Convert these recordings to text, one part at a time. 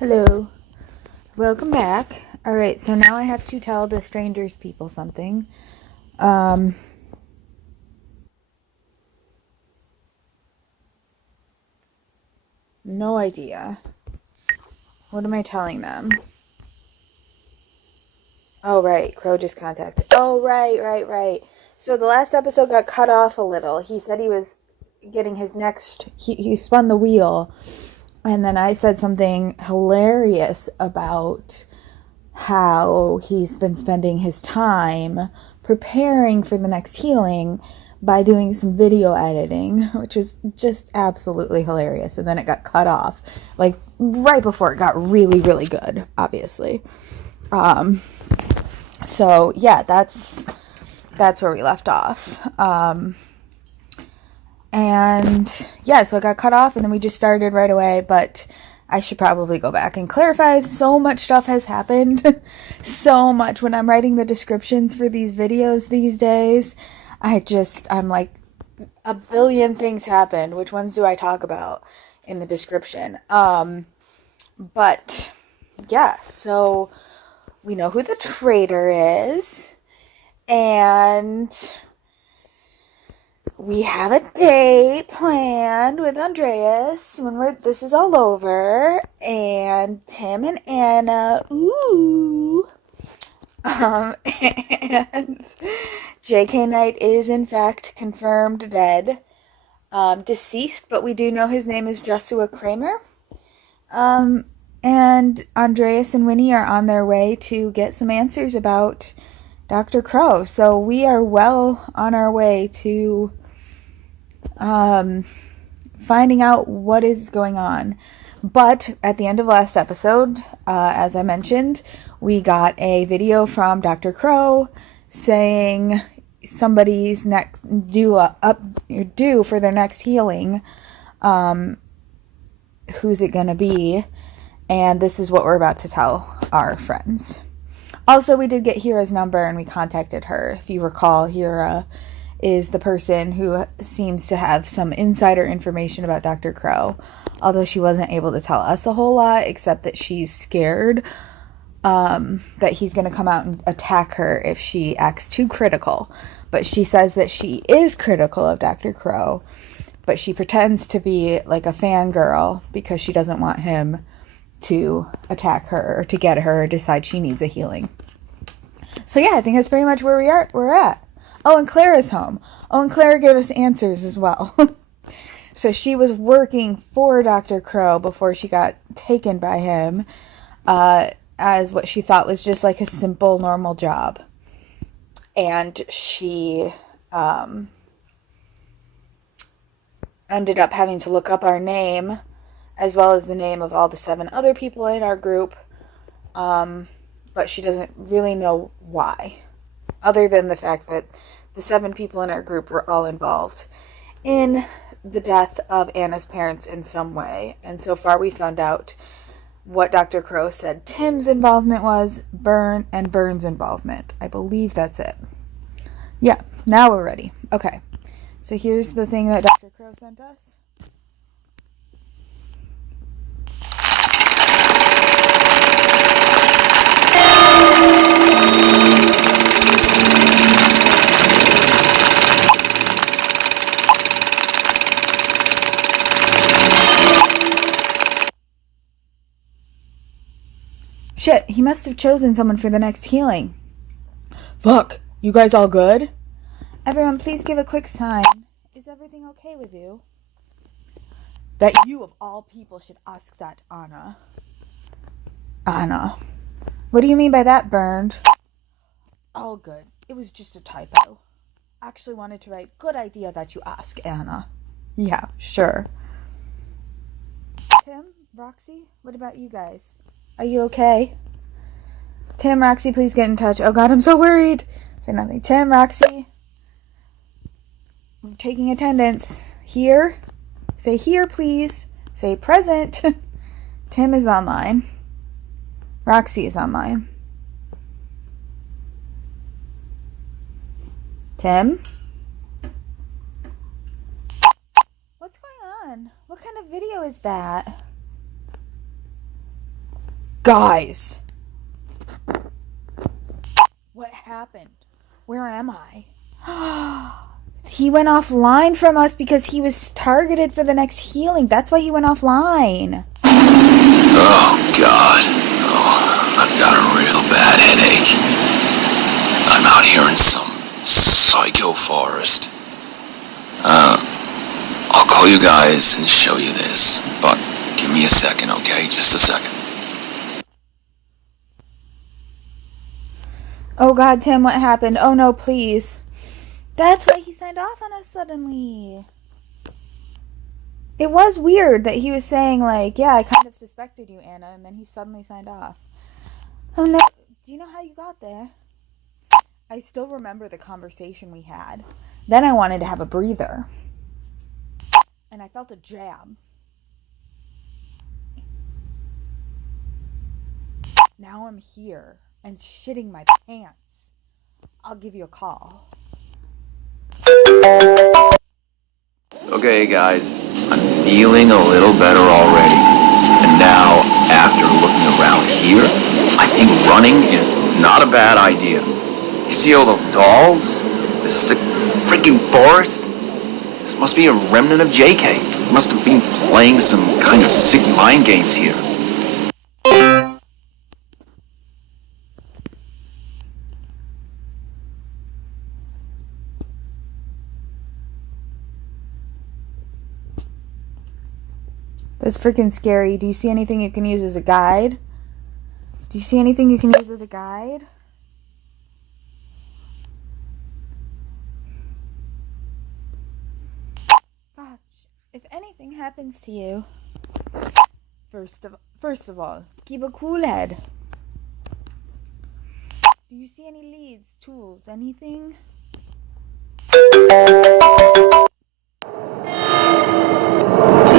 Hello. Welcome back. Alright, so now I have to tell the strangers people something. No idea. What am I telling them? Oh, right. Crow just contacted. Oh, right. So the last episode got cut off a little. He said he was getting his next... He spun the wheel. And then I said something hilarious about how he's been spending his time preparing for the next healing by doing some video editing, which is just absolutely hilarious. And then it got cut off, like right before it got really, really good, obviously. So yeah, that's where we left off. And yeah, so it got cut off and then we just started right away, but I should probably go back and clarify. So much stuff has happened. So much. When I'm writing the descriptions for these videos these days, I'm like, a billion things happened. Which ones do I talk about in the description? But yeah, so we know who the traitor is, and we have a date planned with Andreas when this is all over, and Tim and Anna, ooh. And J.K. Knight is in fact confirmed dead, deceased, but we do know his name is Joshua Kramer. And Andreas and Winnie are on their way to get some answers about Dr. Crow. So we are well on our way to finding out what is going on. But at the end of last episode, as I mentioned, we got a video from Dr. Crow saying somebody's next due for their next healing. Who's it gonna be? And this is what we're about to tell our friends. Also, we did get Hira's number and we contacted her. If you recall, Hira is the person who seems to have some insider information about Dr. Crow, although she wasn't able to tell us a whole lot, except that she's scared that he's going to come out and attack her if she acts too critical. But she says that she is critical of Dr. Crow, but she pretends to be like a fangirl because she doesn't want him to attack her or to get her or decide she needs a healing. So yeah, I think that's pretty much where we're at. Oh, and Clara's home. Oh, and Clara gave us answers as well. So she was working for Dr. Crow before she got taken by him, as what she thought was just like a simple, normal job. And she ended up having to look up our name, as well as the name of all the 7 other people in our group. But she doesn't really know why, other than the fact that the 7 people in our group were all involved in the death of Anna's parents in some way. And so far we found out what Dr. Crow said Tim's involvement was, and Byrne's involvement. I believe that's it. Yeah, now we're ready. Okay, so here's the thing that Dr. Crow sent us. Shit, he must have chosen someone for the next healing. Fuck, you guys all good? Everyone, please give a quick sign. Is everything okay with you? That you of all people should ask that, Anna. Anna. What do you mean by that, Burned? All good. It was just a typo. Actually wanted to write, good idea that you ask, Anna. Yeah, sure. Tim, Roxy, what about you guys? Are you okay? Tim, Roxy, please get in touch. Oh God, I'm so worried. Say nothing. Tim, Roxy. I'm taking attendance. Here. Say here, please. Say present. Tim is online. Roxy is online. Tim? What's going on? What kind of video is that? Guys! What happened? Where am I? He went offline from us because he was targeted for the next healing. That's why he went offline. Oh, God. Oh, I've got a real bad headache. I'm out here in some psycho forest. I'll call you guys and show you this, but give me a second, okay? Just a second. Oh God, Tim, what happened? Oh no, please. That's why he signed off on us suddenly. It was weird that he was saying, like, yeah, I kind of suspected you, Anna, and then he suddenly signed off. Oh no, do you know how you got there? I still remember the conversation we had. Then I wanted to have a breather. And I felt a jab. Now I'm here and shitting my pants. I'll give you a call. Okay, guys, I'm feeling a little better already. And now, after looking around here, I think running is not a bad idea. You see all those dolls? This sick freaking forest? This must be a remnant of JK. He must have been playing some kind of sick mind games here. That's freaking scary. Do you see anything you can use as a guide? Do you see anything you can use as a guide? Gosh, if anything happens to you, first of all, keep a cool head. Do you see any leads, tools, anything?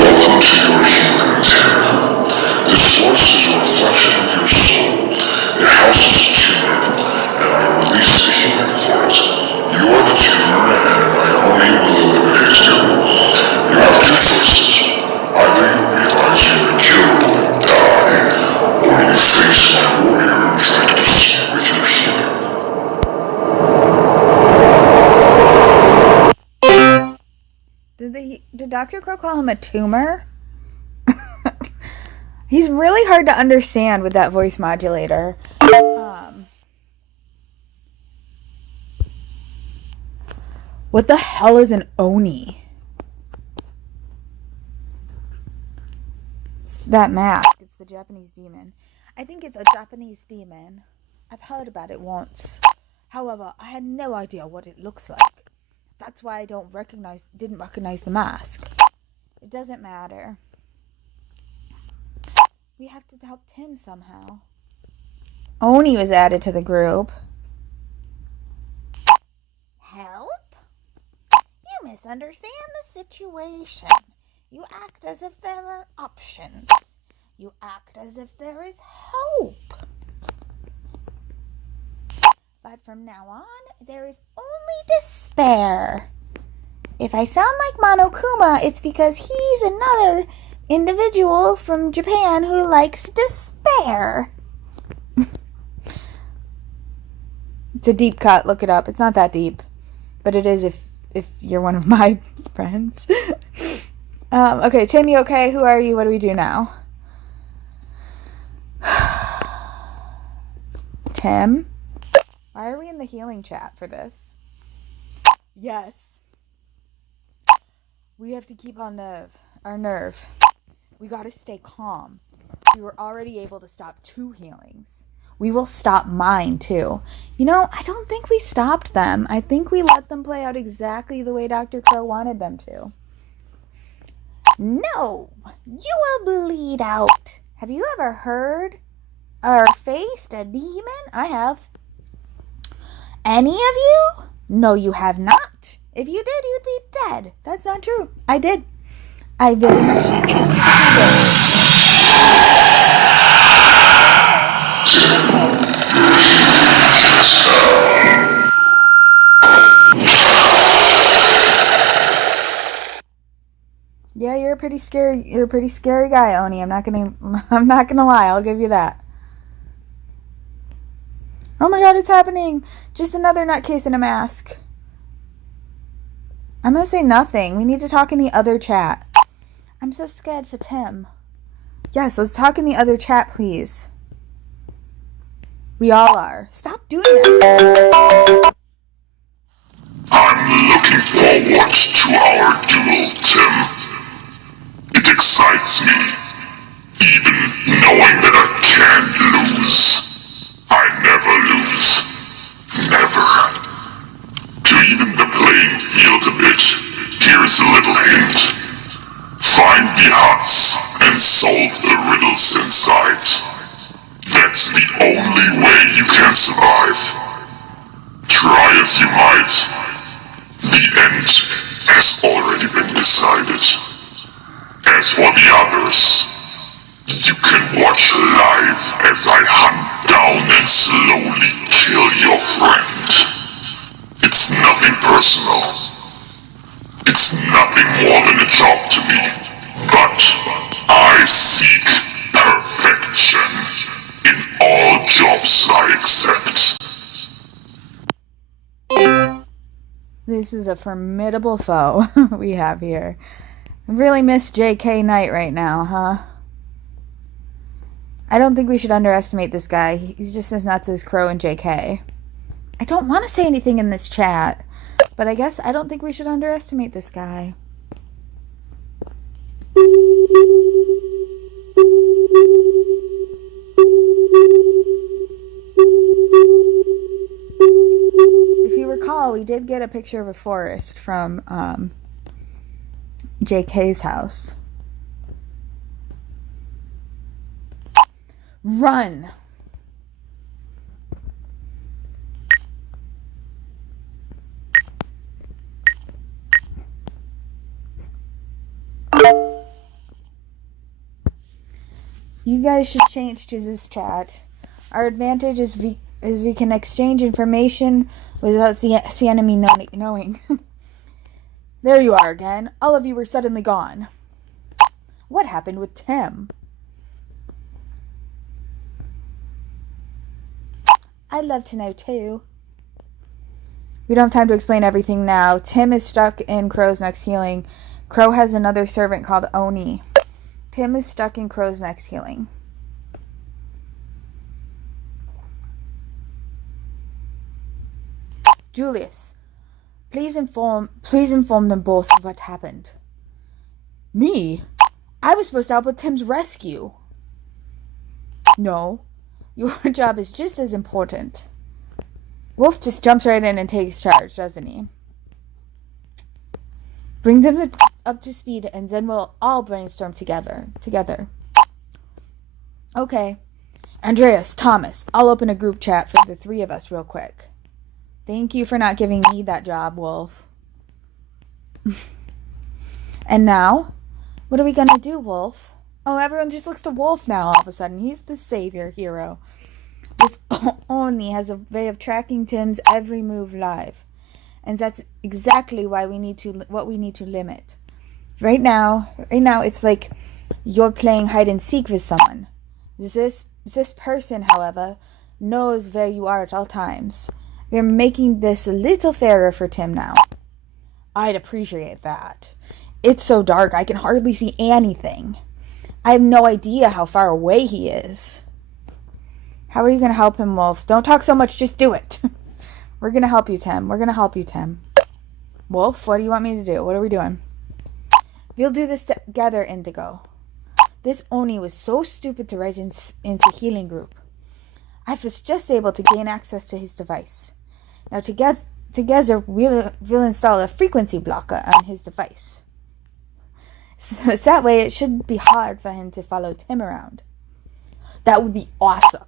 Welcome to your healing temple. This force is a reflection of your soul. It houses a tumor, and I release the healing for it. You are the tumor, and I only will eliminate you. You have two choices. Either you realize you're incurable and die, or you face my warrior and try to proceed with your healing. Did Dr. Crow call him a tumor? He's really hard to understand with that voice modulator. What the hell is an Oni? It's that mask. It's the Japanese demon. I think it's a Japanese demon. I've heard about it once. However, I had no idea what it looks like. That's why I didn't recognize the mask. It doesn't matter. We have to help Tim somehow. Oni was added to the group. Help? You misunderstand the situation. You act as if there are options. You act as if there is hope. But from now on, there is only despair. If I sound like Monokuma, it's because he's another individual from Japan who likes despair. It's a deep cut. Look it up. It's not that deep. But it is if you're one of my friends. Okay, Tim, you okay? Who are you? What do we do now? Tim? Why are we in the healing chat for this? Yes. We have to keep our nerve. We gotta stay calm. We were already able to stop 2 healings. We will stop mine too. You know, I don't think we stopped them. I think we let them play out exactly the way Dr. Crow wanted them to. No! You will bleed out. Have you ever heard or faced a demon? I have. Any of you? No, you have not. If you did, you'd be dead. That's not true. I did. I very much specifically did. Yeah, you're a pretty scary guy, Oni. I'm not gonna lie, I'll give you that. Oh my god, it's happening. Just another nutcase in a mask. I'm gonna say nothing. We need to talk in the other chat. I'm so scared for Tim. Yes, let's talk in the other chat, please. We all are. Stop doing that. I'm looking forward to our duel, Tim. It excites me, even knowing that I can't lose. I never lose. Never. To even the playing field a bit, here's a little hint. Find the huts and solve the riddles inside. That's the only way you can survive. Try as you might, the end has already been decided. As for the others, you can watch live as I hunt down and slowly kill your friend. It's nothing personal. It's nothing more than a job to me. But I seek perfection in all jobs I accept. This is a formidable foe we have here. I really miss J.K. Knight right now, huh? I don't think we should underestimate this guy. He's just as nuts as Crow and J.K. I don't want to say anything in this chat, but I guess I don't think we should underestimate this guy. If you recall, we did get a picture of a forest from JK's house. Run! You guys should change to this chat. Our advantage is we can exchange information without the enemy knowing. There you are again. All of you were suddenly gone. What happened with Tim? I'd love to know too. We don't have time to explain everything now. Tim is stuck in Crow's Next Healing. Crow has another servant called Oni. Tim is stuck in Crow's Next Healing. Julius, please inform them both of what happened. Me? I was supposed to help with Tim's rescue. No, your job is just as important. Wolf just jumps right in and takes charge, doesn't he? Bring them up to speed, and then we'll all brainstorm together. Okay. Andreas, Thomas, I'll open a group chat for the three of us real quick. Thank you for not giving me that job, Wolf. And now? What are we gonna do, Wolf? Oh, everyone just looks to Wolf now all of a sudden. He's the savior hero. This Oni has a way of tracking Tim's every move live. And that's exactly why we need to limit. Right now it's like you're playing hide and seek with someone. This person, however, knows where you are at all times. We're making this a little fairer for Tim now. I'd appreciate that. It's so dark I can hardly see anything. I have no idea how far away he is. How are you going to help him, Wolf? Don't talk so much, just do it. We're going to help you, Tim. Wolf, what do you want me to do? What are we doing? We'll do this together, Indigo. This Oni was so stupid to write into healing group. I was just able to gain access to his device. Now together we'll install a frequency blocker on his device. So that way it shouldn't be hard for him to follow Tim around. That would be awesome.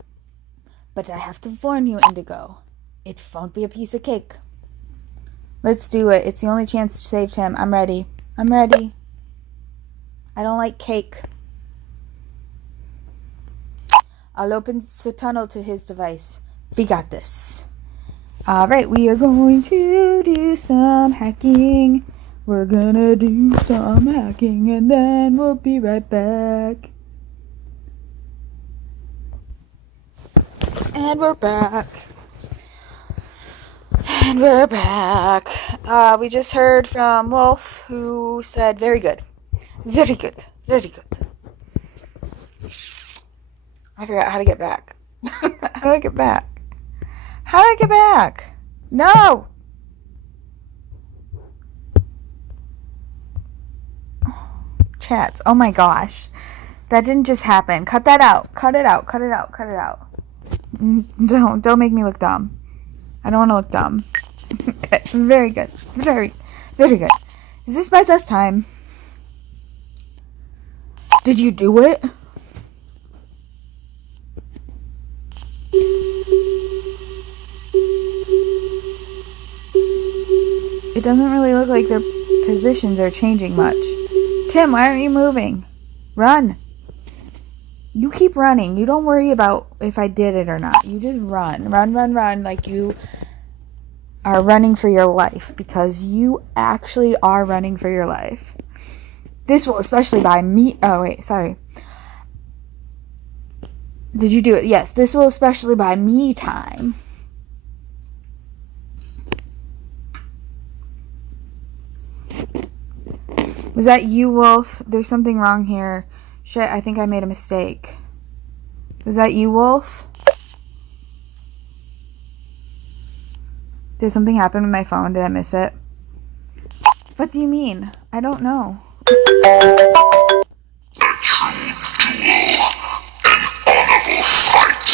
But I have to warn you, Indigo. It won't be a piece of cake. Let's do it. It's the only chance to save Tim. I'm ready. I don't like cake. I'll open the tunnel to his device. We got this. Alright, we are going to do some hacking. We're gonna do some hacking and then we'll be right back. And we're back. And we're back. We just heard from Wolf, who said, very good. Very good. Very good. I forgot how to get back. How do I get back? How do I get back? No! Chats. Oh my gosh. That didn't just happen. Cut that out. Cut it out. Cut it out. Cut it out. Don't make me look dumb. I don't want to look dumb. Okay. Very good. Very, very good. This buys us time. Did you do it? It doesn't really look like their positions are changing much. Tim, why aren't you moving? Run. You keep running. You don't worry about if I did it or not. You just run. Run, run, run like you are running for your life, because you actually are running for your life. This will especially buy me... Oh, wait, sorry. Did you do it? Yes, this will especially buy me time. Was that you, Wolf? There's something wrong here. Shit, I think I made a mistake. Was that you, Wolf? Did something happen with my phone? Did I miss it? What do you mean? I don't know. A true duel. An honorable fight.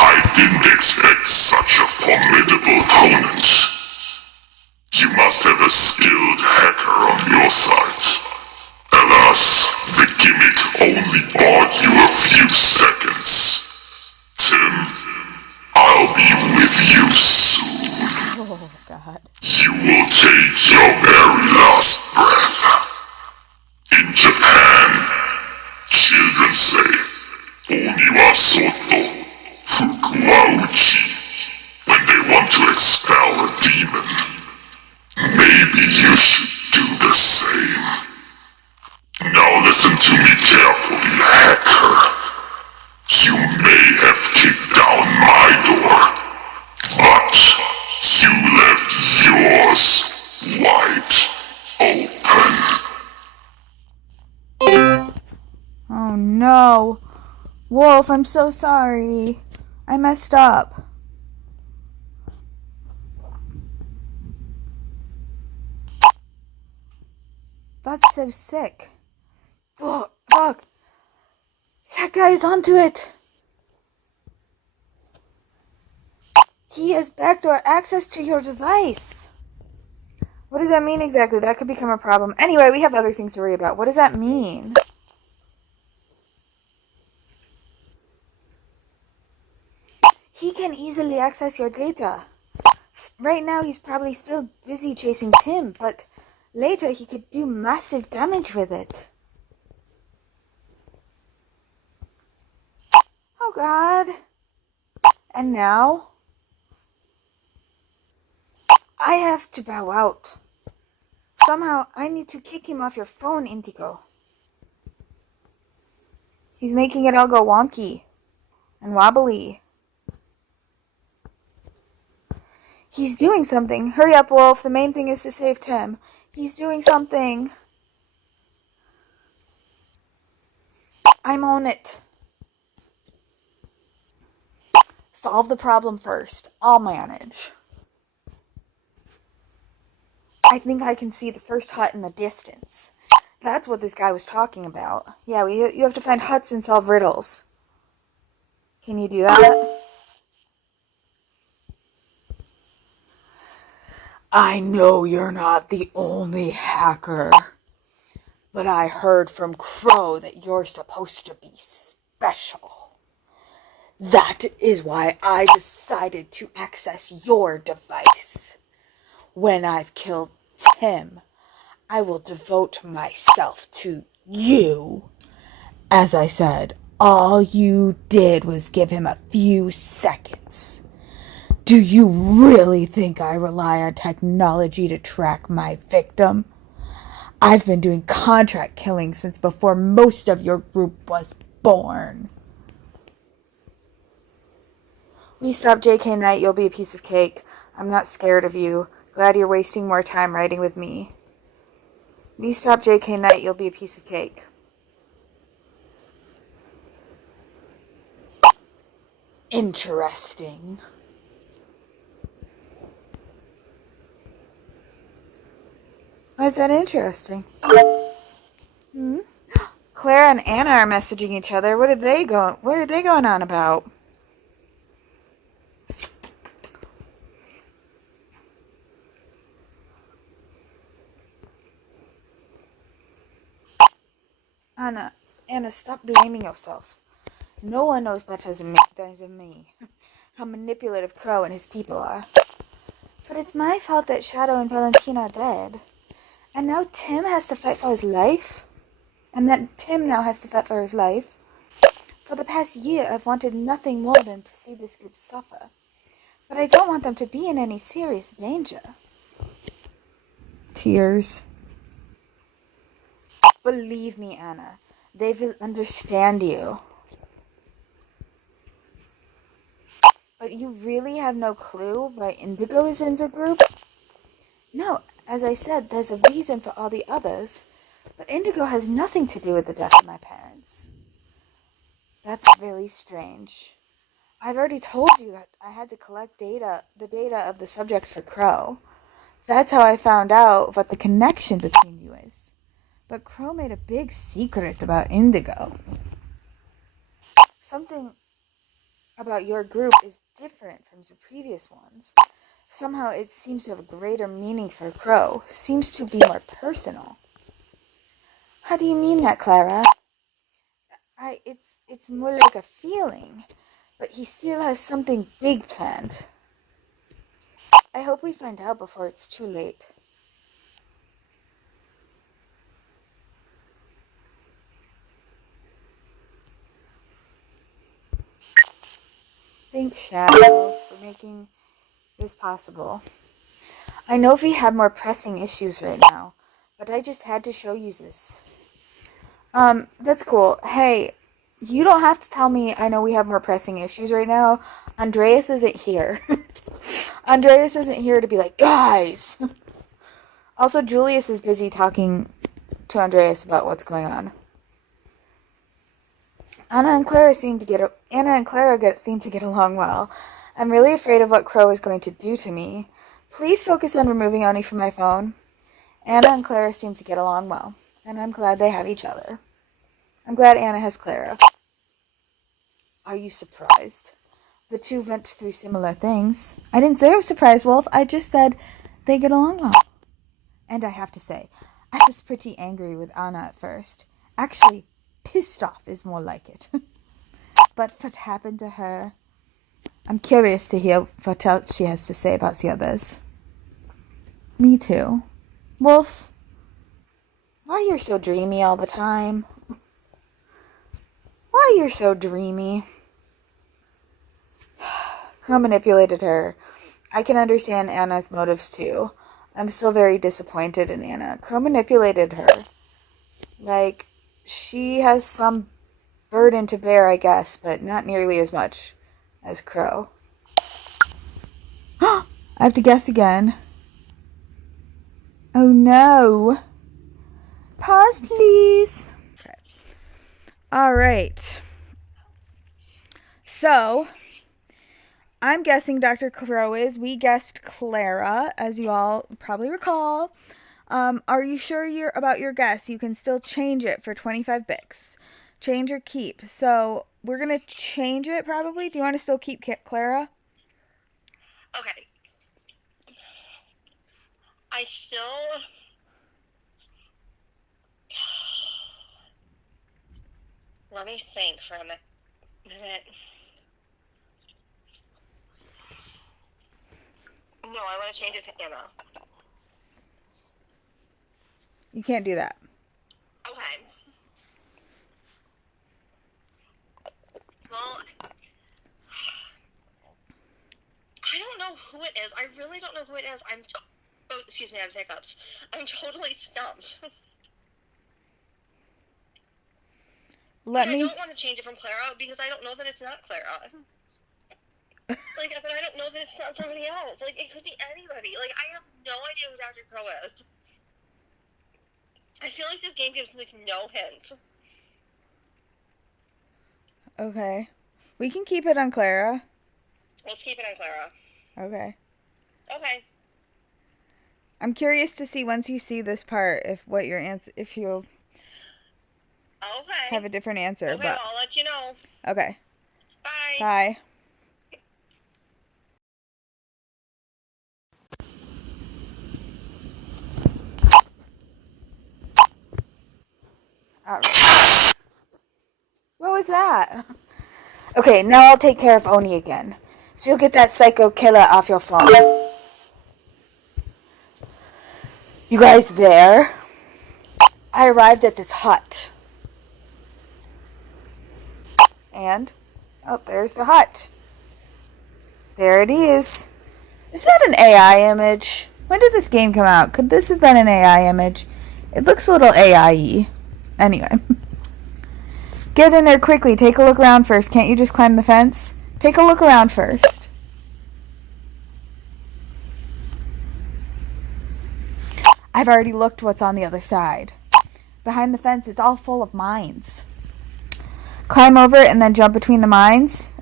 I didn't expect such a formidable opponent. You must have a skilled hacker on your side. Alas, the gimmick only bought you a few seconds. Tim, I'll be with you soon. Oh, God. You will take your very last breath. In Japan, children say, Oni wa soto, fuku wa uchi, when they want to expel a demon. Maybe you should do the same. Now listen to me carefully, hacker. You may have kicked down my door, but you left yours wide open. Oh, no. Wolf, I'm so sorry. I messed up. That's so sick. Fuck. That guy is onto it. He has backdoor access to your device. What does that mean exactly? That could become a problem. Anyway, we have other things to worry about. What does that mean? He can easily access your data. Right now, he's probably still busy chasing Tim, but later he could do massive damage with it. Oh, God. And now? I have to bow out. Somehow, I need to kick him off your phone, Indigo. He's making it all go wonky and wobbly. He's doing something. Hurry up, Wolf. The main thing is to save Tim. He's doing something. I'm on it. Solve the problem first. I'll manage. I think I can see the first hut in the distance. That's what this guy was talking about. Yeah, you have to find huts and solve riddles. Can you do that? I know you're not the only hacker, but I heard from Crow that you're supposed to be special. That is why I decided to access your device. When I've killed Tim, I will devote myself to you. As I said, all you did was give him a few seconds. Do you really think I rely on technology to track my victim? I've been doing contract killing since before most of your group was born. We stop JK Knight, you'll be a piece of cake. I'm not scared of you. Glad you're wasting more time riding with me. If you stop JK Knight, you'll be a piece of cake. Interesting. Why is that interesting? Clara and Anna are messaging each other. What are they going on about? Anna, stop blaming yourself. No one knows better than me how manipulative Crow and his people are. But it's my fault that Shadow and Valentina are dead. And now Tim has to fight for his life? And that Tim now has to fight for his life? For the past year, I've wanted nothing more than to see this group suffer. But I don't want them to be in any serious danger. Tears. Believe me, Anna. They will understand you. But you really have no clue why Indigo is in the group? No, as I said, there's a reason for all the others. But Indigo has nothing to do with the death of my parents. That's really strange. I've already told you I had to collect the data of the subjects for Crow. That's how I found out what the connection between you is. But Crow made a big secret about Indigo. Something about your group is different from the previous ones. Somehow it seems to have a greater meaning for Crow. Seems to be more personal. How do you mean that, Clara? It's more like a feeling. But he still has something big planned. I hope we find out before it's too late. Thanks, Shadow, for making this possible. I know we have more pressing issues right now, but I just had to show you this. That's cool. Hey, you don't have to tell me I know we have more pressing issues right now. Andreas isn't here. Andreas isn't here to be like, guys! Also, Julius is busy talking to Andreas about what's going on. Anna and Clara seem to get along well. I'm really afraid of what Crow is going to do to me. Please focus on removing Oni from my phone. Anna and Clara seem to get along well, and I'm glad they have each other. I'm glad Anna has Clara. Are you surprised? The two went through similar things. I didn't say I was surprised, Wolf. I just said they get along well. And I have to say, I was pretty angry with Anna at first. Actually, pissed off is more like it. But what happened to her? I'm curious to hear what else she has to say about the others. Me too. Wolf, why you're so dreamy all the time? Why you're so dreamy? Crow manipulated her. I can understand Anna's motives too. I'm still very disappointed in Anna. Crow manipulated her. Like, she has some burden to bear, I guess, but not nearly as much as Crow. I have to guess again. Oh no. Pause, please. Alright. So, I'm guessing Dr. Crow is. We guessed Clara, as you all probably recall. Are you sure about your guess? You can still change it for 25 bits. Change or keep. So, we're going to change it probably. Do you want to still keep Clara? Okay. I still... Let me think for a minute. No, I want to change it to Emma. You can't do that. Okay. Well, I don't know who it is. I really don't know who it is. Oh, excuse me, I have hiccups. I'm totally stumped. I don't want to change it from Clara because I don't know that it's not Clara. Like, but I don't know that it's not somebody else. Like, it could be anybody. Like, I have no idea who Dr. Crow is. I feel like this game gives like no hints. Okay. We can keep it on Clara. Let's keep it on Clara. Okay. Okay. I'm curious to see once you see this part if you Okay. have a different answer. Okay, But well, I'll let you know. okay. Bye. Bye. All right. What was that? Okay, now I'll take care of Oni again. So you'll get that psycho killer off your phone. You guys there? I arrived at this hut. And, oh, there's the hut. There it is. Is that an AI image? When did this game come out? Could this have been an AI image? It looks a little AI-y. Anyway. Get in there quickly. Take a look around first. Can't you just climb the fence? Take a look around first. I've already looked what's on the other side. Behind the fence, it's all full of mines. Climb over it and then jump between the mines.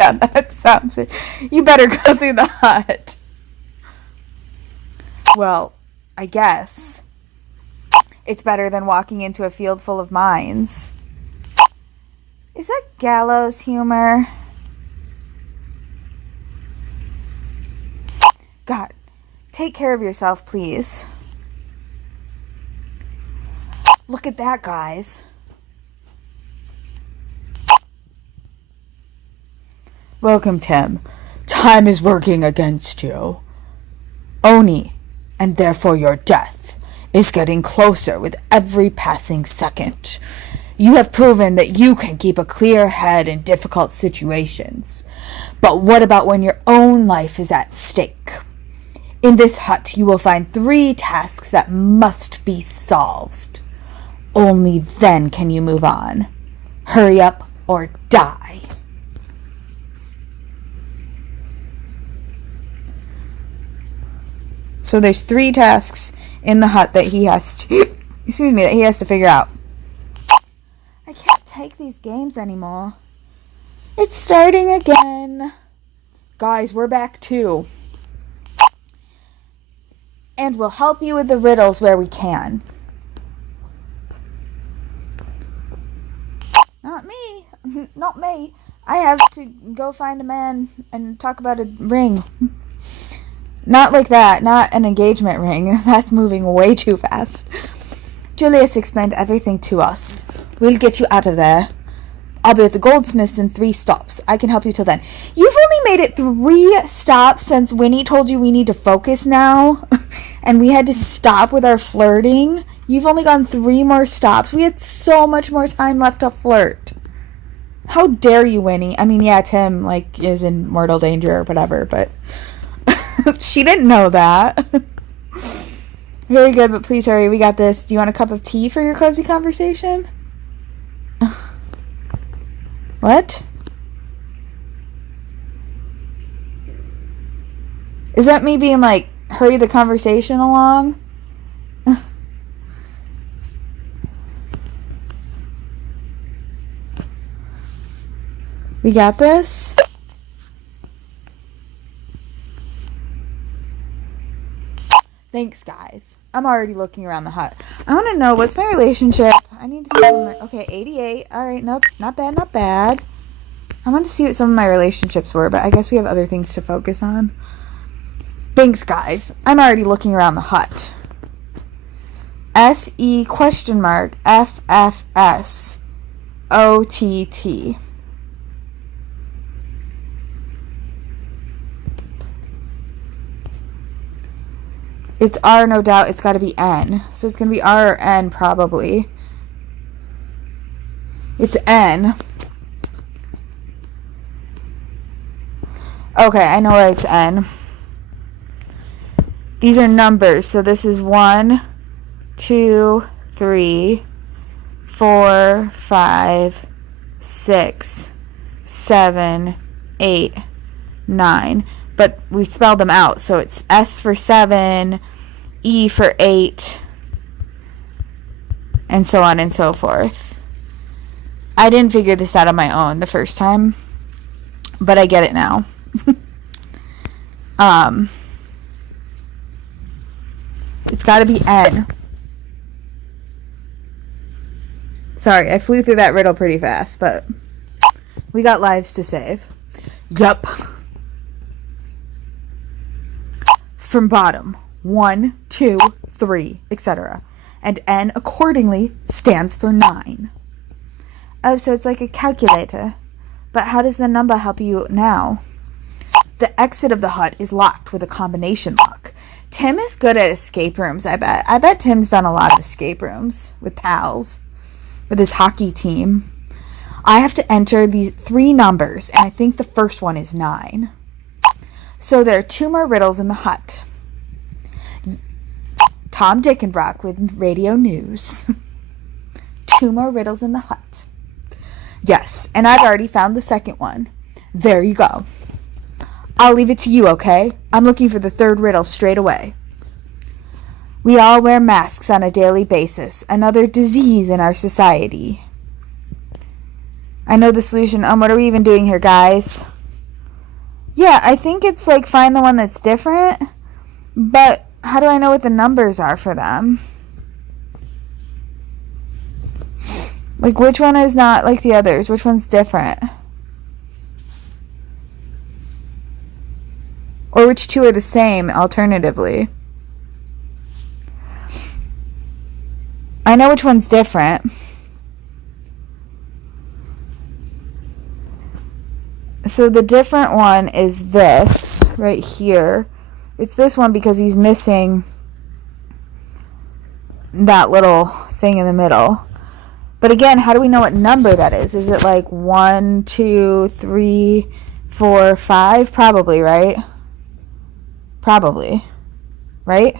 Yeah, that sounds it. You better go through the hut. Well, I guess it's better than walking into a field full of mines. Is that gallows humor? God, take care of yourself, please. Look at that, guys. Welcome, Tim. Time is working against you. Oni, and therefore your death, is getting closer with every passing second. You have proven that you can keep a clear head in difficult situations. But what about when your own life is at stake? In this hut, you will find 3 tasks that must be solved. Only then can you move on. Hurry up or die. So there's 3 tasks in the hut that he has to figure out. I can't take these games anymore. It's starting again. Guys, we're back too. And we'll help you with the riddles where we can. Not me. Not me. I have to go find a man and talk about a ring. Not like that. Not an engagement ring. That's moving way too fast. Julius explained everything to us. We'll get you out of there. I'll be at the goldsmiths in 3 stops. I can help you till then. You've only made it 3 stops since Winnie told you we need to focus now. And we had to stop with our flirting. You've only gone 3 more stops. We had so much more time left to flirt. How dare you, Winnie? I mean, yeah, Tim, is in mortal danger or whatever, but she didn't know that. Very good, but please hurry. We got this. Do you want a cup of tea for your cozy conversation? What? Is that me being hurry the conversation along? We got this? Thanks, guys. I'm already looking around the hut. I want to know, what's my relationship? I need to see some of my... Okay, 88. All right, nope. Not bad, not bad. I want to see what some of my relationships were, but I guess we have other things to focus on. Thanks, guys. I'm already looking around the hut. SE question mark FFS OTT. It's R, no doubt. It's got to be N. So it's going to be R or N, probably. It's N. Okay, I know where it's N. These are numbers. So this is 1, 2, 3, 4, 5, 6, 7, 8, 9. But we spelled them out. So it's S for 7, E for 8, and so on and so forth. I didn't figure this out on my own the first time, but I get it now. It's got to be N. Sorry, I flew through that riddle pretty fast, but we got lives to save. Yup. From bottom, 1, 2, 3, etc. And N accordingly stands for 9. Oh, so it's like a calculator. But how does the number help you now? The exit of the hut is locked with a combination lock. Tim is good at escape rooms, I bet. I bet Tim's done a lot of escape rooms with pals, with his hockey team. I have to enter these 3 numbers, and I think the first one is 9. So there are 2 more riddles in the hut. Tom Dickenbrock with radio news. 2 more riddles in the hut. Yes, and I've already found the second one. There you go. I'll leave it to you, okay? I'm looking for the 3rd riddle straight away. We all wear masks on a daily basis. Another disease in our society. I know the solution. What are we even doing here, guys? Yeah, I think it's like find the one that's different. But how do I know what the numbers are for them? Like, which one is not like the others? Which one's different? Or which 2 are the same, alternatively? I know which one's different. So the different one is this, right here. It's this one because he's missing that little thing in the middle. But again, how do we know what number that is? Is it like 1, 2, 3, 4, 5? Probably, right? Probably. Right?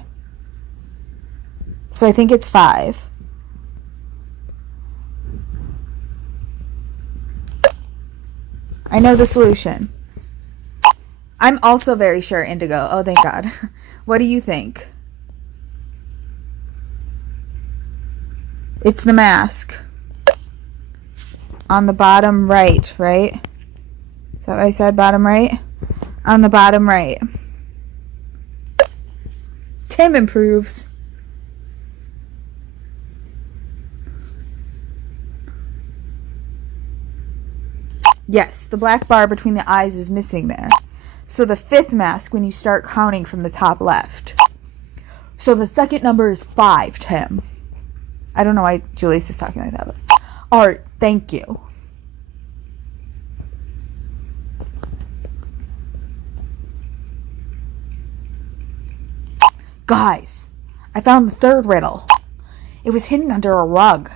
So I think it's 5. I know the solution. I'm also very sure indigo. Oh, thank God. What do you think? It's the mask. On the bottom right, right? Is that what I said? Bottom right? On the bottom right. Tim improves. Yes, the black bar between the eyes is missing there. So the 5th mask when you start counting from the top left. So the second number is 5, Tim. I don't know why Julius is talking like that, but Art, thank you. Guys, I found the 3rd riddle. It was hidden under a rug.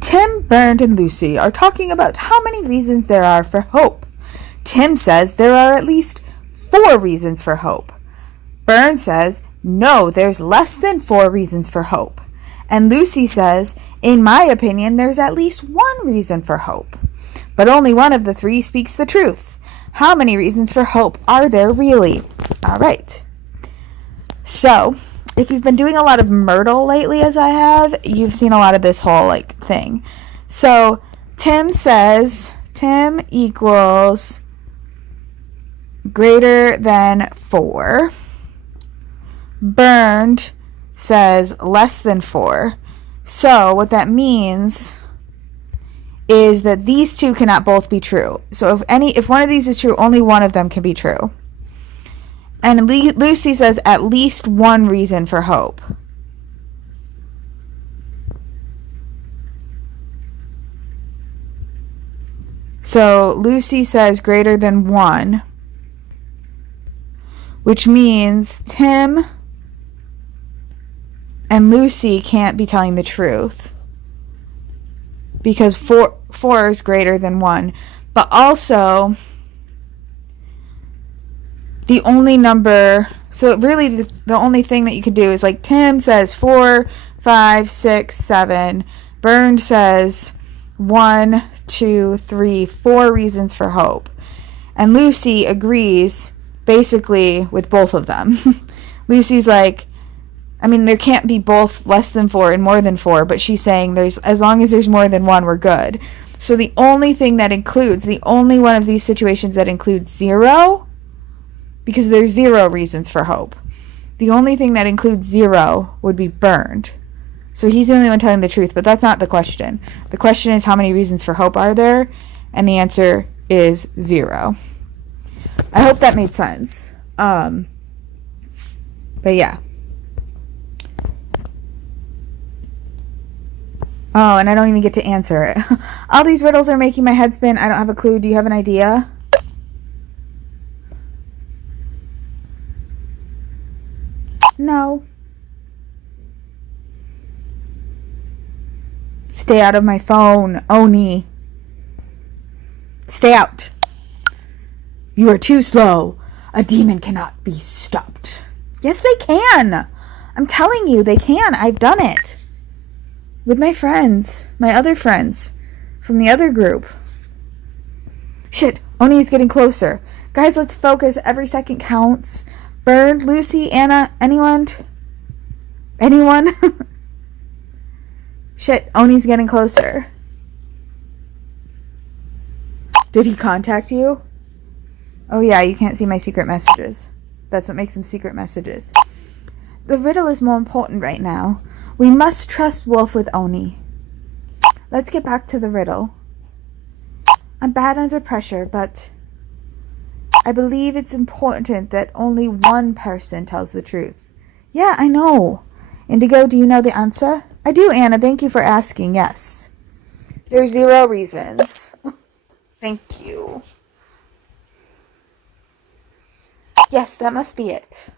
Tim, Bernd, and Lucy are talking about how many reasons there are for hope. Tim says there are at least 4 reasons for hope. Bernd says, no, there's less than 4 reasons for hope. And Lucy says, in my opinion, there's at least 1 reason for hope. But only one of the 3 speaks the truth. How many reasons for hope are there really? All right. So, if you've been doing a lot of Myrtle lately, as I have, you've seen a lot of this whole, thing. So, Tim says, Tim equals greater than 4. Bernd says less than 4. So, what that means is that these 2 cannot both be true. So, if one of these is true, only one of them can be true. And Lucy says at least 1 reason for hope. So Lucy says greater than 1, which means Tim and Lucy can't be telling the truth because 4 is greater than 1. But also, the only number, so really the only thing that you could do is Tim says 4, 5, 6, 7. Bernd says 1, 2, 3, 4 reasons for hope. And Lucy agrees basically with both of them. Lucy's like, I mean, there can't be both less than 4 and more than 4, but she's saying as long as there's more than 1, we're good. So the only one of these situations that includes 0, because there's 0 reasons for hope. The only thing that includes 0 would be burned. So he's the only one telling the truth, but that's not the question. The question is, how many reasons for hope are there? And the answer is 0. I hope that made sense. But yeah. Oh, and I don't even get to answer it. All these riddles are making my head spin. I don't have a clue. Do you have an idea? No. Stay out of my phone, Oni. Stay out. You are too slow. A demon cannot be stopped. Yes, they can. I'm telling you, they can. I've done it. With my friends. My other friends. From the other group. Shit, Oni is getting closer. Guys, let's focus. Every second counts. Bird, Lucy, Anna, anyone? Anyone? Shit, Oni's getting closer. Did he contact you? Oh yeah, you can't see my secret messages. That's what makes them secret messages. The riddle is more important right now. We must trust Wolf with Oni. Let's get back to the riddle. I'm bad under pressure, but I believe it's important that only one person tells the truth. Yeah, I know. Indigo, do you know the answer? I do, Anna. Thank you for asking. Yes. There's 0 reasons. Thank you. Yes, that must be it.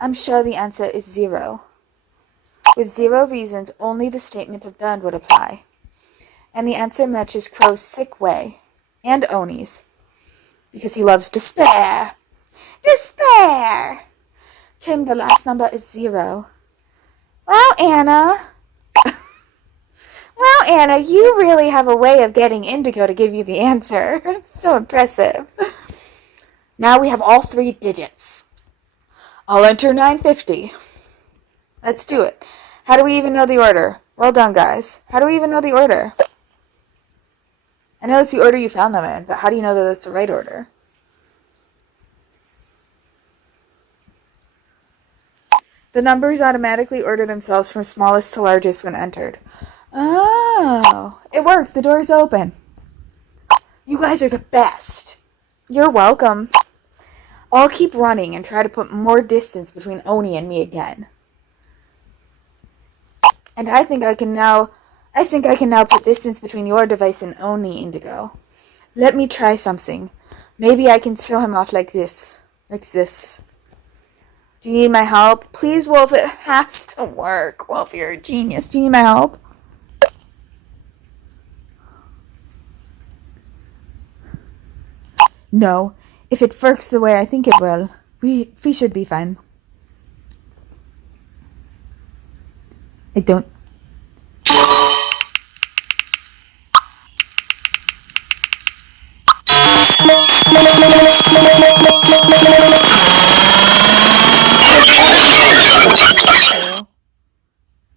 I'm sure the answer is 0. With 0 reasons, only the statement of burned would apply. And the answer matches Crow's sick way. And Oni's. Because he loves despair. Despair! Tim, the last number is 0. Wow, Anna. Wow, Anna, you really have a way of getting Indigo to give you the answer. It's so impressive. Now we have all 3 digits. I'll enter 950. Let's do it. How do we even know the order? Well done, guys. How do we even know the order? I know it's the order you found them in, but how do you know that it's the right order? The numbers automatically order themselves from smallest to largest when entered. Oh, it worked. The door's open. You guys are the best. You're welcome. I'll keep running and try to put more distance between Oni and me again. And I think I can now put distance between your device and Oni, Indigo. Let me try something. Maybe I can show him off like this. Like this. Do you need my help? Please, Wolf, it has to work. Wolf, you're a genius. Do you need my help? No. If it works the way I think it will, we should be fine. I don't...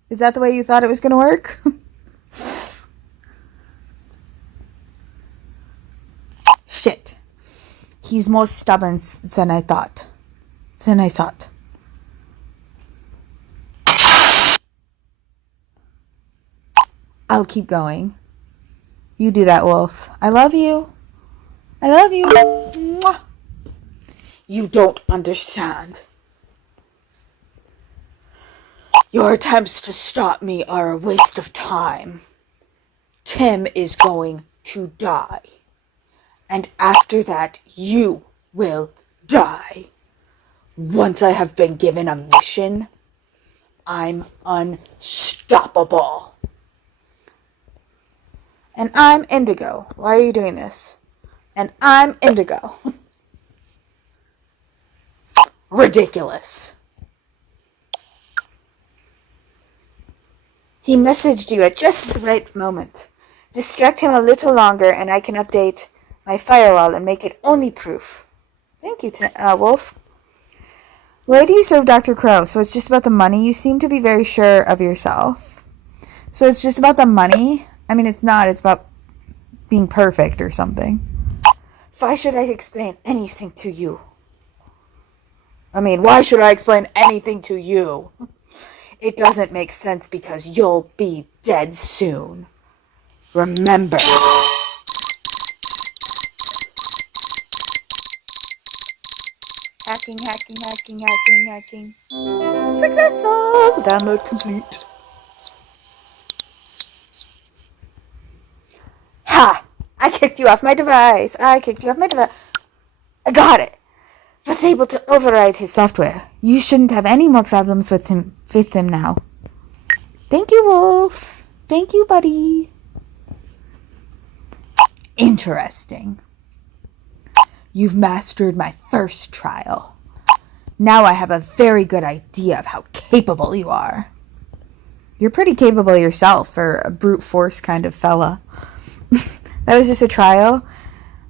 Is that the way you thought it was going to work? Shit. He's more stubborn than I thought. I'll keep going. You do that, Wolf. I love you. I love you. Mwah. You don't understand. Your attempts to stop me are a waste of time. Tim is going to die. And after that, you will die. Once I have been given a mission, I'm unstoppable. And I'm Indigo. Why are you doing this? And I'm Indigo. Ridiculous. He messaged you at just the right moment. Distract him a little longer and I can update my firewall and make it only proof. Thank you, Wolf. Why do you serve Dr. Crow? So it's just about the money? You seem to be very sure of yourself. So it's just about the money? I mean, it's not. It's about being perfect or something. Why should I explain anything to you? Why should I explain anything to you? It doesn't make sense because you'll be dead soon. Remember. Hacking. Successful! Download complete. Ha! I kicked you off my device. I got it. Was able to override his software. You shouldn't have any more problems with him now. Thank you, Wolf. Thank you, buddy. Interesting. You've mastered my first trial. Now I have a very good idea of how capable you are. You're pretty capable yourself for a brute force kind of fella. That was just a trial.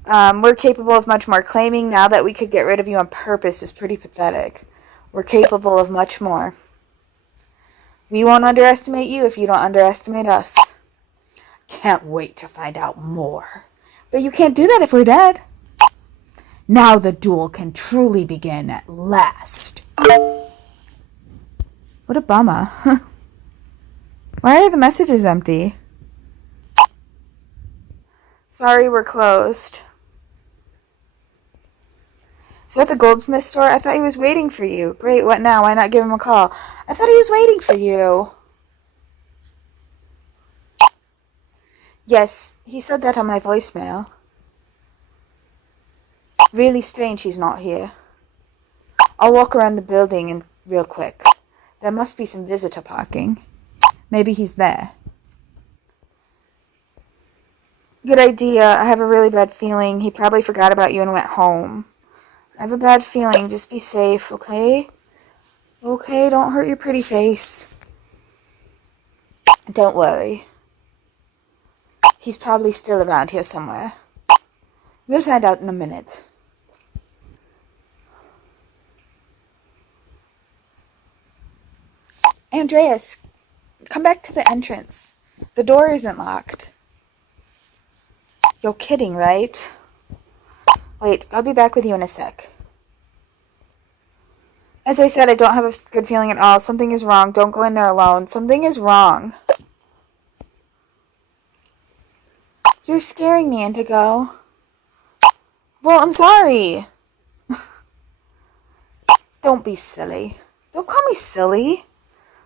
We're capable of much more. Claiming now that we could get rid of you on purpose is pretty pathetic. We're capable of much more. We won't underestimate you if you don't underestimate us. Can't wait to find out more. But you can't do that if we're dead. Now the duel can truly begin at last. What a bummer. Why are the messages empty? Sorry, we're closed. Is that the goldsmiths store? I thought he was waiting for you. Great, what now? Why not give him a call? I thought he was waiting for you. Yes, he said that on my voicemail. Really strange he's not here. I'll walk around the building real quick. There must be some visitor parking. Maybe he's there. Good idea. I have a really bad feeling. He probably forgot about you and went home. I have a bad feeling. Just be safe, okay? Okay, don't hurt your pretty face. Don't worry. He's probably still around here somewhere. We'll find out in a minute. Andreas, come back to the entrance. The door isn't locked. You're kidding, right? Wait, I'll be back with you in a sec. As I said, I don't have a good feeling at all. Something is wrong. Don't go in there alone. Something is wrong. You're scaring me, Indigo. Well, I'm sorry. Don't be silly. Don't call me silly.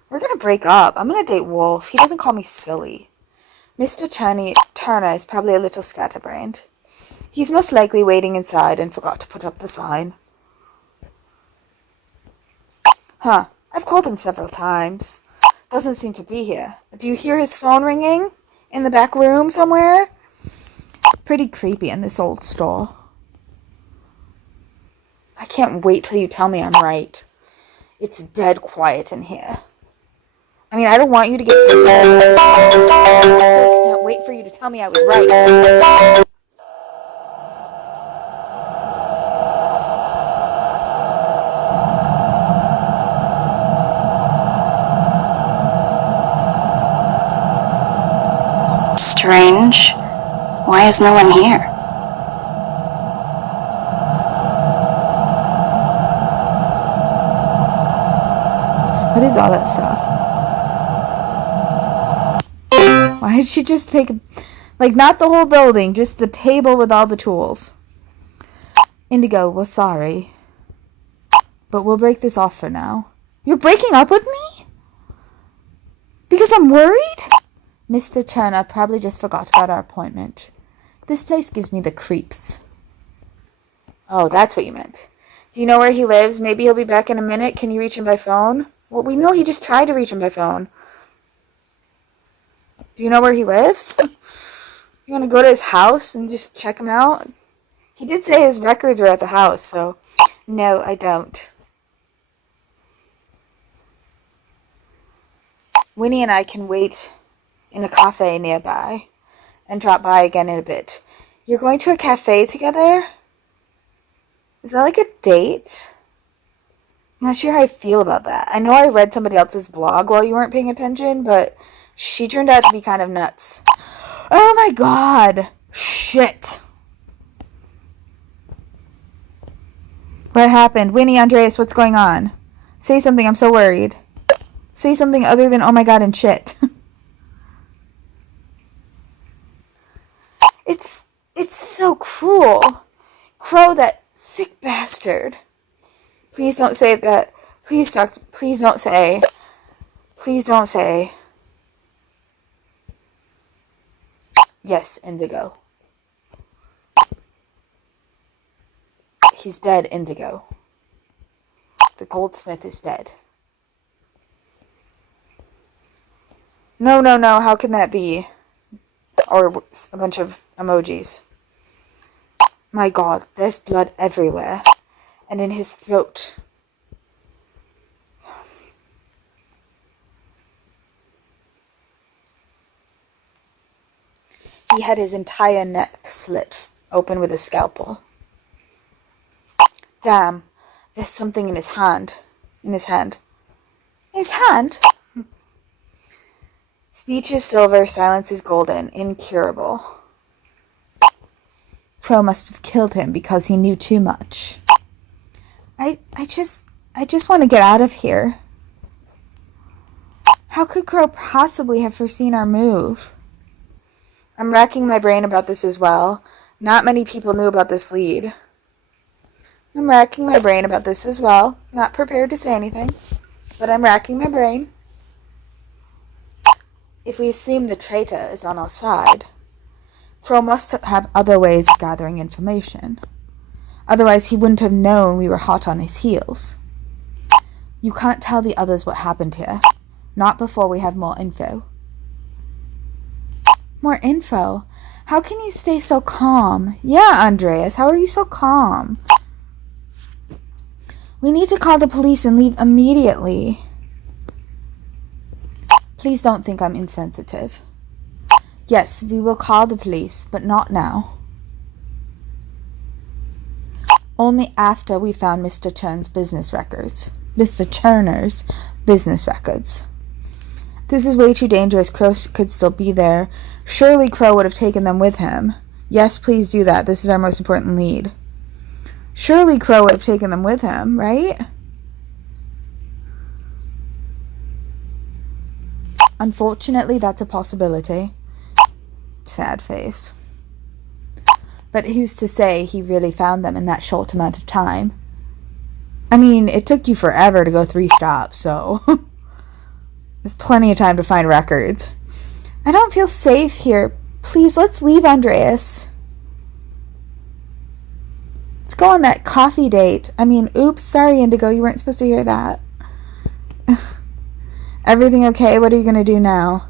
We're gonna break up. I'm gonna date Wolf. He doesn't call me silly. Mr. Turner is probably a little scatterbrained. He's most likely waiting inside and forgot to put up the sign. Huh. I've called him several times. Doesn't seem to be here. Do you hear his phone ringing? In the back room somewhere? Pretty creepy in this old store. I can't wait till you tell me I'm right. It's dead quiet in here. I don't want you to get taken over. I still can't wait for you to tell me I was right. Strange. Why is no one here? What is all that stuff? Why did she just take, not the whole building, just the table with all the tools? Indigo, we're sorry. But we'll break this off for now. You're breaking up with me? Because I'm worried? Mr. Turner probably just forgot about our appointment. This place gives me the creeps. Oh, that's what you meant. Do you know where he lives? Maybe he'll be back in a minute. Can you reach him by phone? Well, we know he just tried to reach him by phone. Do you know where he lives? You want to go to his house and just check him out? He did say his records were at the house, so no, I don't. Winnie and I can wait in a cafe nearby and drop by again in a bit. You're going to a cafe together? Is that like a date? I'm not sure how I feel about that. I know I read somebody else's blog while you weren't paying attention, but she turned out to be kind of nuts. Oh my god! Shit! What happened? Winnie, Andreas, what's going on? Say something, I'm so worried. Say something other than oh my god and shit. It's so cruel. Crow, that sick bastard. Please don't say that. Please don't say. Please don't say. Yes, Indigo. He's dead, Indigo. The goldsmith is dead. No, how can that be? Or a bunch of emojis. My god, there's blood everywhere. And in his throat. He had his entire neck slit open with a scalpel. Damn, there's something in his hand. His hand? Speech is silver, silence is golden, incurable. Crow must have killed him because he knew too much. I just want to get out of here. How could Crow possibly have foreseen our move? I'm racking my brain about this as well. Not many people knew about this lead. I'm racking my brain about this as well. Not prepared to say anything, but I'm racking my brain. If we assume the traitor is on our side, Crow must have other ways of gathering information. Otherwise, he wouldn't have known we were hot on his heels. You can't tell the others what happened here. Not before we have more info. More info? How can you stay so calm? Yeah, Andreas, how are you so calm? We need to call the police and leave immediately. Please don't think I'm insensitive. Yes, we will call the police, but not now. Only after we found Mr. Churner's business records. This is way too dangerous. Crow could still be there. Surely Crow would have taken them with him. Yes, please do that. This is our most important lead. Surely Crow would have taken them with him, right? Unfortunately, that's a possibility. Sad face. But who's to say he really found them in that short amount of time? I mean, it took you forever to go 3 stops, so there's plenty of time to find records. I don't feel safe here. Please, let's leave, Andreas. Let's go on that coffee date. I mean, oops, sorry, Indigo, you weren't supposed to hear that. Everything okay? What are you going to do now?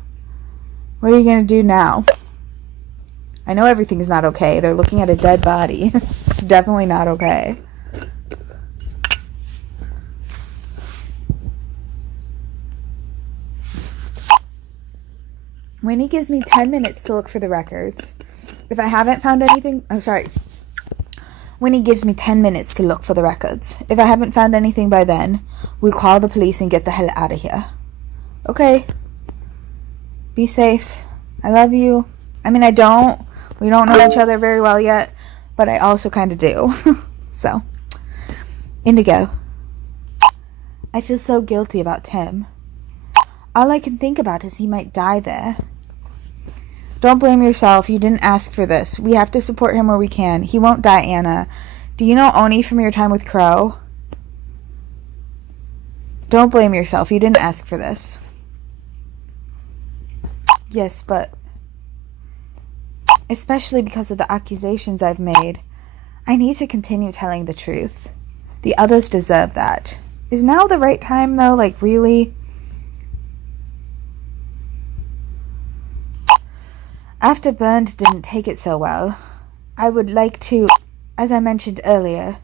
I know everything's not okay. They're looking at a dead body. It's definitely not okay. Winnie gives me 10 minutes to look for the records. If I haven't found anything... Winnie gives me 10 minutes to look for the records. If I haven't found anything by then, we'll call the police and get the hell out of here. Okay. Be safe. I love you. I mean, I don't. We don't know each other very well yet, but I also kind of do. So, Indigo. I feel so guilty about Tim. All I can think about is he might die there. Don't blame yourself. You didn't ask for this. We have to support him where we can. He won't die, Anna. Do you know Oni from your time with Crow? Don't blame yourself. You didn't ask for this. Yes, but... especially because of the accusations I've made, I need to continue telling the truth. The others deserve that. Is now the right time, though? Like, really? After Bernd didn't take it so well, I would like to, as I mentioned earlier,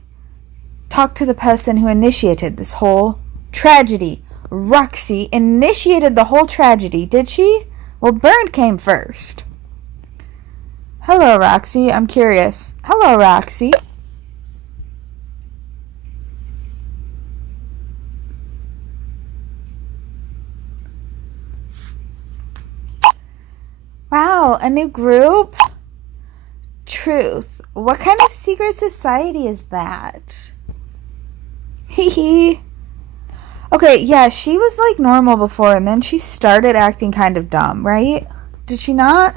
talk to the person who initiated this whole tragedy. Roxy initiated the whole tragedy, did she? Well, Bernd came first. Hello, Roxy. I'm curious. Hello, Roxy. Wow, a new group? Truth. What kind of secret society is that? Hee. Okay, yeah, she was like normal before and then she started acting kind of dumb, right? Did she not?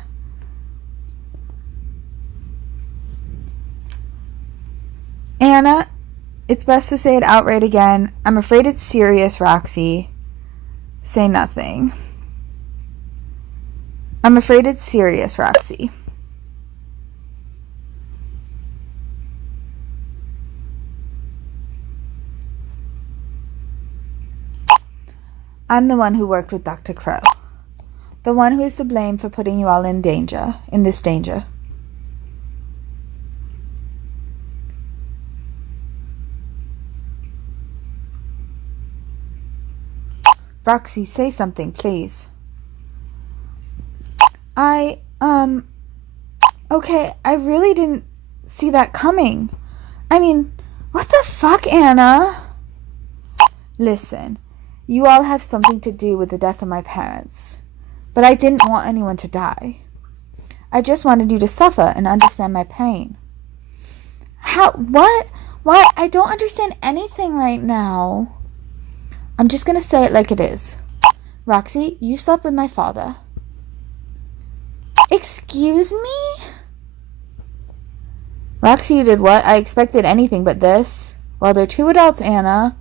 Anna, it's best to say it outright again. I'm afraid it's serious, Roxy. Say nothing. I'm afraid it's serious, Roxy. I'm the one who worked with Dr. Crow. The one who is to blame for putting you all in this danger. Roxy, say something, please. Okay, I really didn't see that coming. I mean, what the fuck, Anna? Listen, you all have something to do with the death of my parents, but I didn't want anyone to die. I just wanted you to suffer and understand my pain. How? What? Why? I don't understand anything right now. I'm just gonna say it like it is. Roxy, you slept with my father. Excuse me? Roxy, you did what? I expected anything but this. Well, they're two adults, Anna.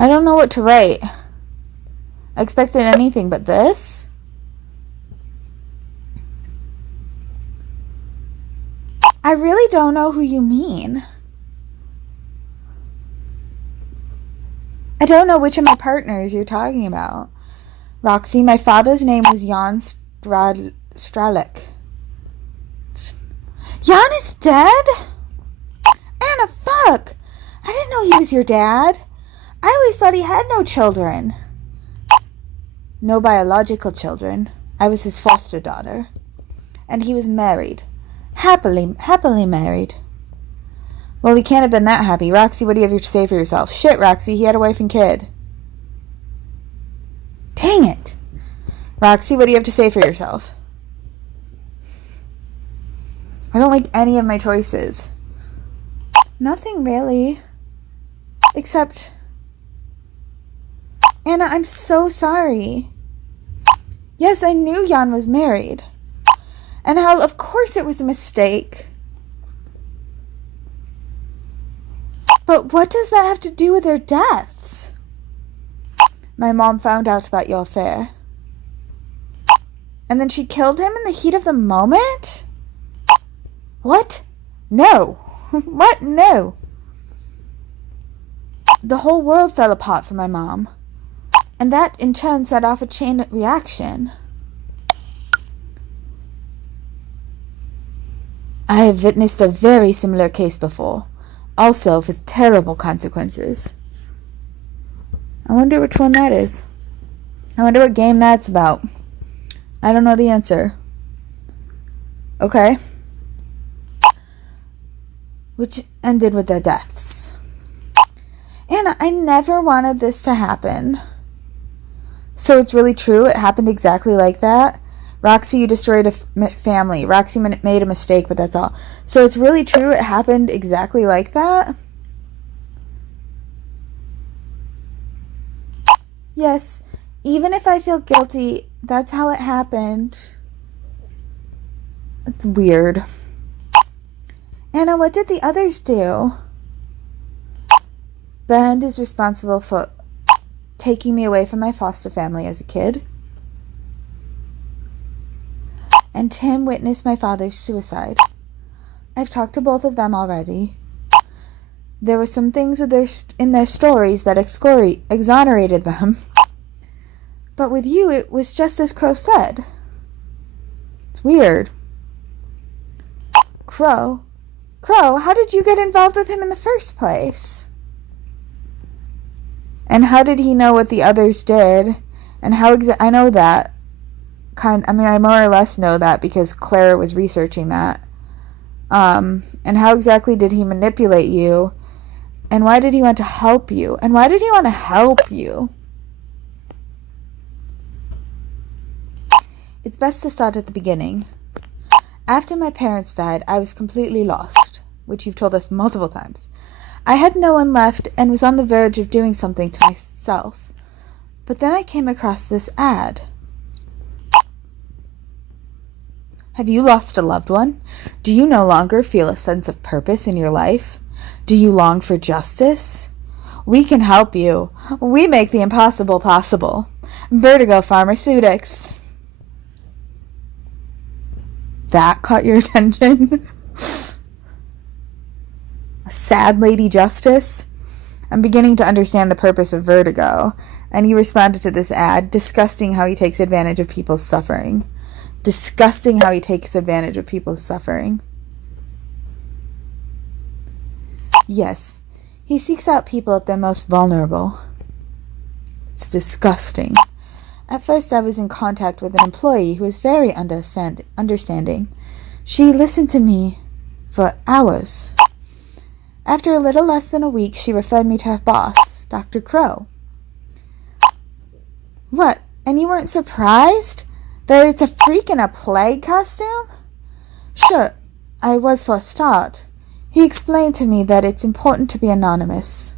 I don't know what to write. I expected anything but this. I really don't know who you mean. I don't know which of my partners you're talking about. Roxy, my father's name was Jan Stralek. Jan is dead? Anna, fuck! I didn't know he was your dad. I always thought he had no children. No biological children. I was his foster daughter. And he was married. Happily married. Well, he can't have been that happy. Roxy, what do you have to say for yourself? Shit, Roxy, he had a wife and kid. Dang it. Roxy, what do you have to say for yourself? I don't like any of my choices. Nothing really. Except... Anna, I'm so sorry. Yes, I knew Jan was married. And how, of course it was a mistake. But what does that have to do with their deaths? My mom found out about your affair. And then she killed him in the heat of the moment? What? No. What? No. The whole world fell apart for my mom. And that in turn set off a chain reaction. I have witnessed a very similar case before. Also with terrible consequences. I wonder which one that is. I wonder what game that's about. I don't know the answer. Okay. Which ended with their deaths. Anna, I never wanted this to happen. So it's really true? It happened exactly like that? Roxy, you destroyed a family. Roxy made a mistake, but that's all. So it's really true? It happened exactly like that? Yes. Even if I feel guilty, that's how it happened. It's weird. Anna, what did the others do? Bernd is responsible for taking me away from my foster family as a kid. And Tim witnessed my father's suicide. I've talked to both of them already. There were some things in their stories that exonerated them. But with you, it was just as Crow said. It's weird. Crow? Crow, how did you get involved with him in the first place? And how did he know what the others did? And how I know that. I more or less know that because Clara was researching that. And how exactly did he manipulate you? And why did he want to help you? And why did he want to help you? It's best to start at the beginning. After my parents died, I was completely lost, which you've told us multiple times. I had no one left and was on the verge of doing something to myself. But then I came across this ad. Have you lost a loved one? Do you no longer feel a sense of purpose in your life? Do you long for justice? We can help you. We make the impossible possible. Vertigo Pharmaceutics. That caught your attention? A sad lady justice? I'm beginning to understand the purpose of Vertigo. And he responded to this ad, disgusting how he takes advantage of people's suffering. Disgusting how he takes advantage of people's suffering. Yes, he seeks out people at their most vulnerable. It's disgusting. At first I was in contact with an employee who was very understanding. She listened to me for hours. After a little less than a week, she referred me to her boss, Dr. Crow. What, and you weren't surprised that it's a freak in a plague costume? Sure, I was for a start. He explained to me that it's important to be anonymous.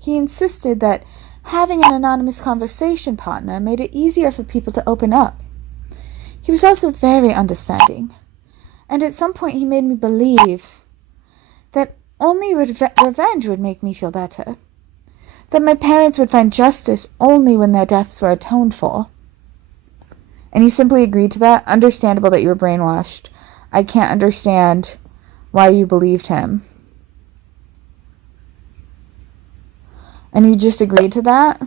He insisted that having an anonymous conversation partner made it easier for people to open up. He was also very understanding. And at some point he made me believe that only revenge would make me feel better. That my parents would find justice only when their deaths were atoned for. And you simply agreed to that? Understandable that you were brainwashed. I can't understand why you believed him. And you just agreed to that?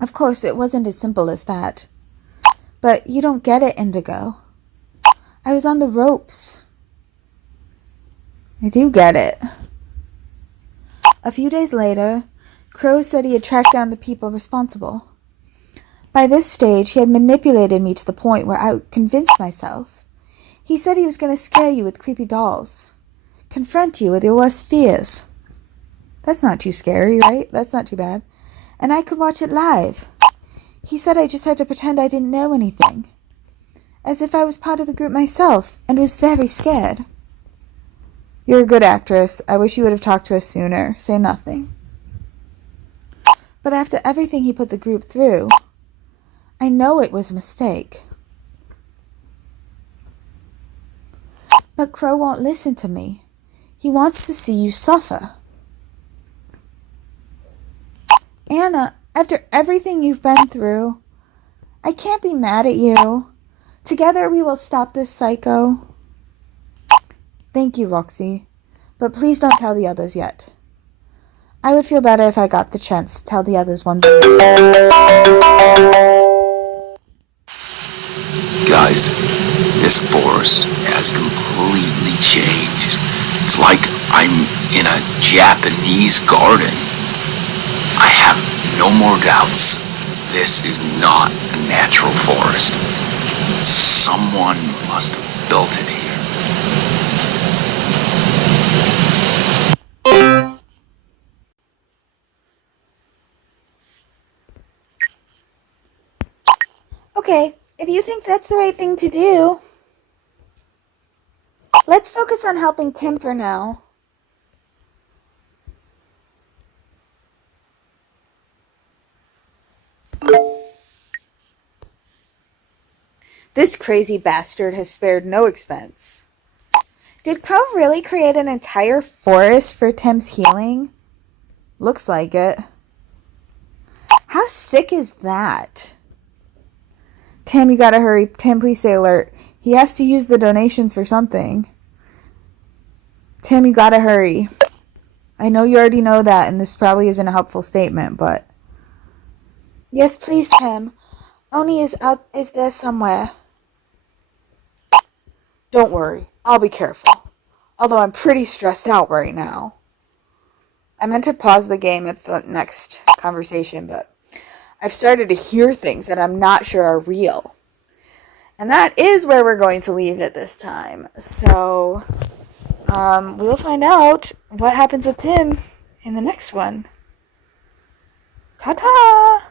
Of course, it wasn't as simple as that. But you don't get it, Indigo. I was on the ropes. I do get it. A few days later, Crow said he had tracked down the people responsible. By this stage, he had manipulated me to the point where I convinced myself. He said he was going to scare you with creepy dolls. Confront you with your worst fears. That's not too scary, right? That's not too bad. And I could watch it live. He said I just had to pretend I didn't know anything. As if I was part of the group myself, and was very scared. You're a good actress. I wish you would have talked to us sooner. Say nothing. But after everything he put the group through, I know it was a mistake. But Crow won't listen to me. He wants to see you suffer. Anna, after everything you've been through, I can't be mad at you. Together we will stop this psycho. Thank you, Roxy. But please don't tell the others yet. I would feel better if I got the chance to tell the others one day. Guys, this forest has completely changed. It's like I'm in a Japanese garden. I have no more doubts. This is not a natural forest. Someone must have built it here. Okay, if you think that's the right thing to do, let's focus on helping Tim for now. This crazy bastard has spared no expense. Did Crow really create an entire forest for Tim's healing? Looks like it. How sick is that? Tim, you gotta hurry. Tim, please stay alert. He has to use the donations for something. Tim, you gotta hurry. I know you already know that, and this probably isn't a helpful statement, but... Yes, please, Tim. Oni is there somewhere. Don't worry. I'll be careful. Although I'm pretty stressed out right now. I meant to pause the game at the next conversation, but I've started to hear things that I'm not sure are real. And that is where we're going to leave it this time. So, we'll find out what happens with Tim in the next one. Ta-ta!